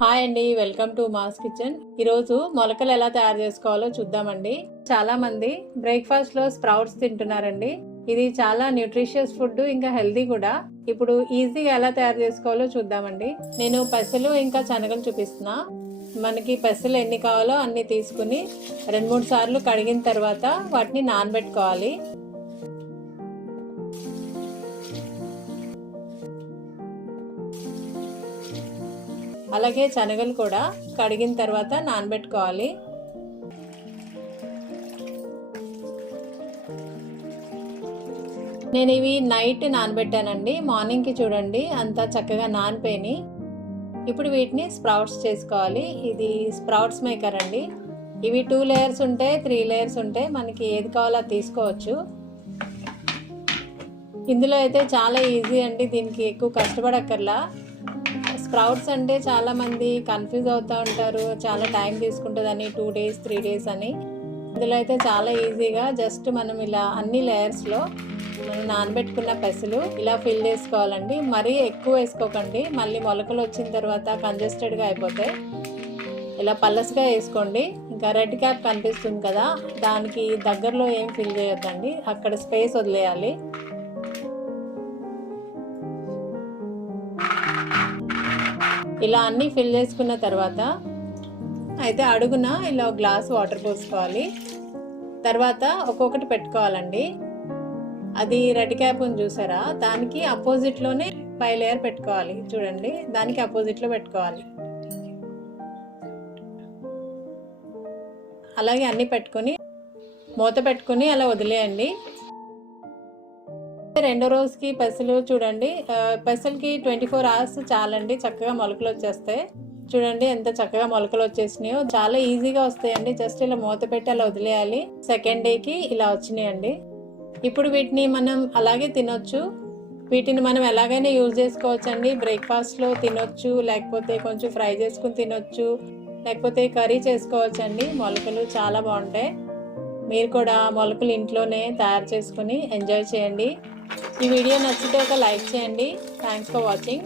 Hi అండి welcome to mass kitchen. ఈరోజు మొలకలు ఎలా తయారు చేసుకోవాలో చూద్దామండి. చాలా మంది బ్రేక్ఫాస్ట్లో స్ప్రౌట్స్ తింటున్నారండి. ఇది చాలా న్యూట్రిషియస్ ఫుడ్ ఇంకా హెల్దీ కూడా. ఇప్పుడు ఈజీగా ఎలా తయారు చేసుకోవాలో చూద్దామండి. నేను పెసలు ఇంకా శనగలు చూపిస్తున్నా. మనకి పెసలు ఎన్ని కావాలో అన్ని తీసుకుని రెండు మూడు సార్లు కడిగిన తర్వాత వాటిని నానబెట్టుకోవాలి. అలాగే శనగలు కూడా కడిగిన తర్వాత నానబెట్టుకోవాలి. నేను ఇవి నైట్ నానబెట్టానండి. మార్నింగ్కి చూడండి అంతా చక్కగా నానిపోయినాయి. ఇప్పుడు వీటిని స్ప్రౌట్స్ చేసుకోవాలి. ఇది స్ప్రౌట్స్ మేకర్ అండి. ఇవి టూ లేయర్స్ ఉంటే త్రీ లేయర్స్ ఉంటే మనకి ఏది కావాలో అది తీసుకోవచ్చు. ఇందులో అయితే చాలా ఈజీ అండి దీనికి ఎక్కువ కష్టపడక్కర్లా. స్ప్రౌట్స్ అంటే చాలా మంది కన్ఫ్యూజ్ అవుతూ ఉంటారు. చాలా టైం తీసుకుంటుందని టూ డేస్ త్రీ డేస్ అని. ఇందులో అయితే చాలా ఈజీగా జస్ట్ మనం ఇలా అన్ని లేయర్స్లో మనం నానబెట్టుకున్న పెసలు ఇలా ఫిల్ చేసుకోవాలండి. మరీ ఎక్కువ వేసుకోకండి. మళ్ళీ మొలకలు వచ్చిన తర్వాత కంజెస్టెడ్గా అయిపోతాయి. ఇలా పల్లసగా వేసుకోండి. ఇంకా రెడ్ క్యాప్ కనిపిస్తుంది కదా దానికి దగ్గరలో ఏం ఫిల్ చేయొద్దండి. అక్కడ స్పేస్ వదిలేయాలి. ఇలా అన్నీ ఫిల్ చేసుకున్న తర్వాత అయితే అడుగున ఇలా గ్లాస్ వాటర్ పోసుకోవాలి. తర్వాత ఒక్కొక్కటి పెట్టుకోవాలండి. అది రెడ్ క్యాప్ ఉంది చూసారా? దానికి అపోజిట్లోనే పై లేయర్ పెట్టుకోవాలి. చూడండి దానికి అపోజిట్లో పెట్టుకోవాలి. అలాగే అన్నీ పెట్టుకొని మూత పెట్టుకొని అలా వదిలేయండి. రెండో రోజుకి పెసలు చూడండి. పెసలకి ట్వంటీ ఫోర్ అవర్స్ చాలండి చక్కగా మొలకలు వచ్చేస్తాయి. చూడండి ఎంత చక్కగా మొలకలు వచ్చేసినాయో. చాలా ఈజీగా వస్తాయండి జస్ట్ ఇలా మూత పెట్టి అలా వదిలేయాలి. సెకండ్ డేకి ఇలా వచ్చినాయండి. ఇప్పుడు వీటిని మనం అలాగే తినొచ్చు. వీటిని మనం ఎలాగైనా యూజ్ చేసుకోవచ్చు అండి బ్రేక్ఫాస్ట్లో తినొచ్చు లేకపోతే కొంచెం ఫ్రై చేసుకుని తినొచ్చు లేకపోతే కర్రీ చేసుకోవచ్చు అండి మొలకలు చాలా బాగుంటాయి. మీరు కూడా మొలకలు ఇంట్లోనే తయారు చేసుకుని ఎంజాయ్ చేయండి. ఈ వీడియో నచ్చితే ఒక లైక్ చేయండి. Thanks for watching